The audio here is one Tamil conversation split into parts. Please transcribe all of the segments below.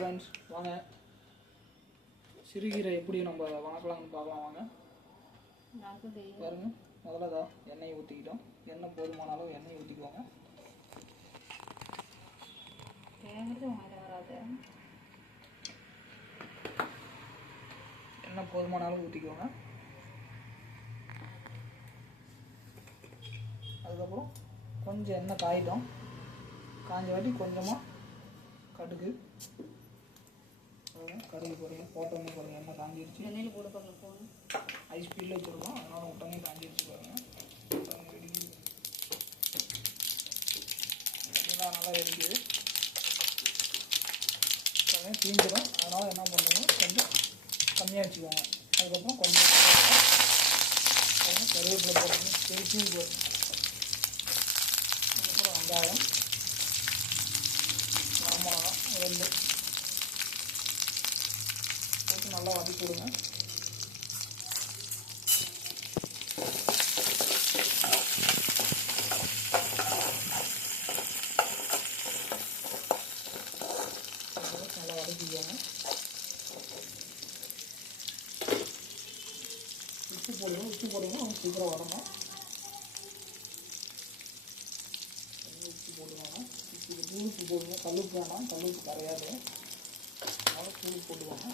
ஃப்ரெண்ட்ஸ் வாங்க. சிறுகீரை எப்படி நம்ம வணக்கலாம்னு பார்க்கலாம் வாங்க. பாருங்க. முதல்ல தான் எண்ணெய் ஊற்றிக்கிட்டோம் எண்ணெய் போதுமான அளவு எண்ணெய் ஊற்றிக்குவாங்க வராது எண்ணெய் போதுமான அளவு ஊற்றிக்குவாங்க அதுக்கப்புறம் கொஞ்சம் எண்ணெய் காயிட்டோம். காஞ்ச வாட்டி கொஞ்சமாக கடுகு. கடுகு பாருங்க போட்டோன்னே பாருங்க எண்ணெய் காஞ்சிருச்சு. எண்ணெயில் போட பார்க்கலாம் போகணும் ஹை ஸ்பீடில் வச்சுருக்கோம். அதனால் உடனே காஞ்சிருச்சு பாருங்க. பாருங்க, வெடிக்குது பார்த்தீங்களா, நல்லா வெடிக்குது பாருங்க தீஞ்சிடும் அதனால் என்ன பண்ணுறோம் கொஞ்சம் கம்மியாக வச்சுக்கோங்க அதுக்கப்புறம் கொஞ்சம் கருவேப்பிலை போட்டுங்க பெருக்கி போடுங்க அதுக்கப்புறம் வெங்காயம் வரமிளகா ரெண்டு போட்டு நல்லா வதக்கி விடுங்க அதுக்கப்புறம் நல்லா உப்பு போடுங்க. உப்பு போடுங்க. அவங்க சீக்கிரம் வரணும். கொஞ்சம் உப்பு போடுவாங்க. உப்பு தூள் உப்பு போடுங்க. கல்லுப்பு வேணாம். கல்லுப்பு கரையாது. அதனால தூள் போடுவாங்க.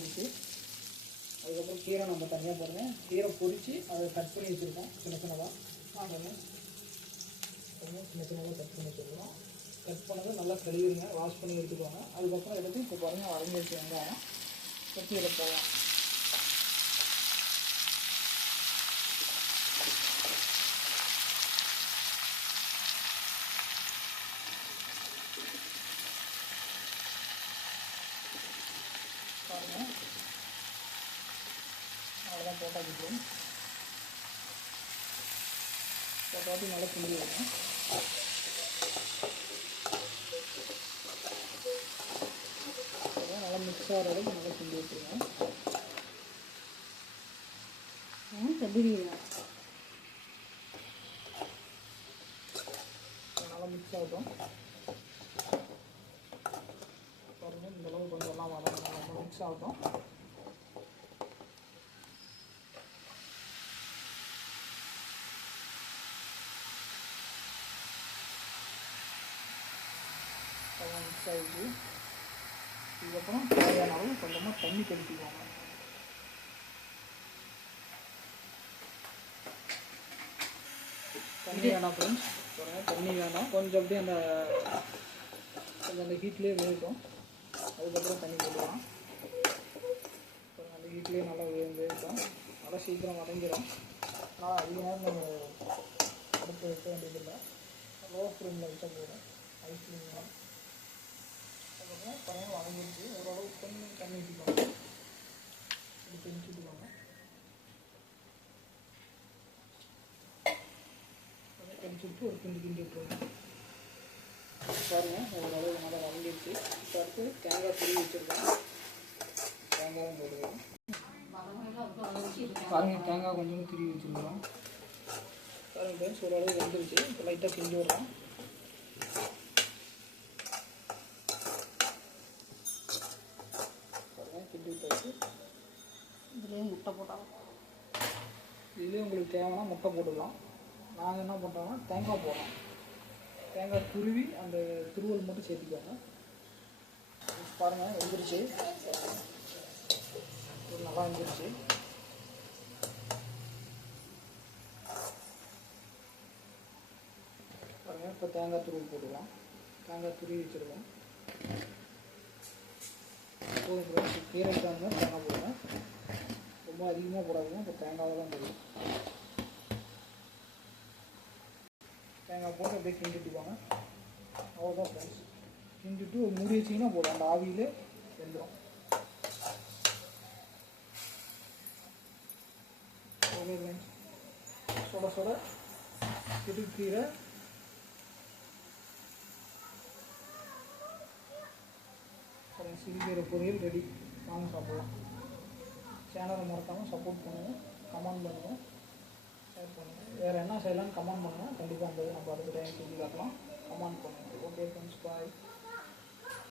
வதங்கிடுச்சு அதுக்கப்புறம் கீரை நம்ம தனியாக போடுறேன். கீரை பொரித்து அதை கட் பண்ணி வச்சுருக்கோம். சின்ன சின்னதாக வாங்க சின்ன சின்னதாக கட் பண்ணி வச்சுருக்கோம். கட் பண்ணதை நல்லா கழுவிடுங்க. வாஷ் பண்ணி எடுத்துக்கோங்க. அதுக்கப்புறம் எடுத்து இப்போ பாருங்கள் வதங்கிடுச்சு வெங்காயம். கட்டி எடுப்போம் அவ்வளோதான் போட்டாட்டி நல்லா கிண்டி வைக்கணும் நல்லா மிக்ஸ் ஆகிற அளவுக்கு நல்லா கிண்டி வச்சுருவேன் ஏன் நல்லா மிக்ஸ் ஆகட்டும். பாருங்கள் இந்தளவு கொஞ்சம் எல்லாம் வதங்க நல்லா மிக்ஸ் ஆகட்டும். ஆகிடுச்சு இதுக்கப்புறம் தேவையான அளவு கொஞ்சமாக தண்ணி தெளிச்சுக்குவாங்க தண்ணி வேணாம் ஃப்ரெண்ட்ஸ் பாருங்கள் தண்ணி வேணாம். கொஞ்சம் அப்படியே அந்த கொஞ்சம் அந்த ஹீட்லேயே வேகும் அதுக்கப்புறம் தண்ணி போடுவோம் பாருங்க அந்த ஹீட்லேயே நல்லா வேகும் நல்லா சீக்கிரம் வதங்கிடும் ஆனால் அதிக நேரம் நம்ம அடுப்பு வைக்க வேண்டியதில்லை. லோ ஃப்ளேமில் வச்சா போதும். ஹை ஃப்ளேமில் அதுக்கப்புறம் பழைய வதங்கிடுச்சு ஓரளவு கொஞ்சம் தண்ணி ஊற்றிக்கோங்க இது தெளிச்சுட்டுக்கோங்க தெளிச்சு விட்டு ஒரு கிண்டி கிண்டி விட்டுருங்க பாருங்க ஓரளவு நல்லா வதங்கிடுச்சு. இப்போ அடுத்து தேங்காய் துருவி வச்சுருக்கோம். தேங்காயும் போடுவோம் பாருங்க தேங்காய் கொஞ்சம் திருவி வச்சுருக்கோம் பாருங்க ஃப்ரெண்ட்ஸ் ஓரளவு வந்துருச்சு. இப்போ லைட்டாக கிண்டி விடுறோம் பாருங்க கிண்டி விட்டாச்சு இதுலேயே முட்டை போட்டால் இதுலேயும் உங்களுக்கு தேவைன்னா முட்டை போட்டுக்கலாம். நாங்கள் என்ன பண்ணுறோம்னா தேங்காய் போடுறோம் தேங்காய் துருவி அந்த துருவல் மட்டும் சேர்த்துக்கோங்க. பாருங்கள் வெந்துருச்சு. ஒரு நல்லா வெந்துருச்சு. பாருங்கள் இப்போ தேங்காய் துருவி போட்டுக்கலாம். தேங்காய் துருவி வச்சுருக்கோம். போதும் friends. தேங்காய் போடுங்க ரொம்ப அதிகமாக போடாதீங்க. இப்போ தேங்காவை தான் போடுவோம். தேங்காய் போட்டு அப்படியே கிண்டிட்டுவாங்க அவ்வளோதான் ஃப்ரெண்ட்ஸ் கிண்டிட்டு ஒரு மூடி வச்சிங்கன்னா போதும். அந்த ஆவியிலே வெந்துடும் ஓகே ஃப்ரெண்ட்ஸ் சுட சுட திருக்கீரை சிறுகீரை பொரியல் ரெடி வாங்க சாப்பிடலாம். சேனலை மறக்காமல் சப்போர்ட் பண்ணுங்கள் கமெண்ட் பண்ணுங்கள் ஷேர் பண்ணுங்கள் வேறு என்ன செய்யலாம்னு கமெண்ட் பண்ணுங்கள் கண்டிப்பாக அந்த நம்ம அடுத்த டைம் செஞ்சு காட்டலாம். கமெண்ட் பண்ணுங்கள் ஓகே ஃப்ரெண்ட்ஸ் பாய்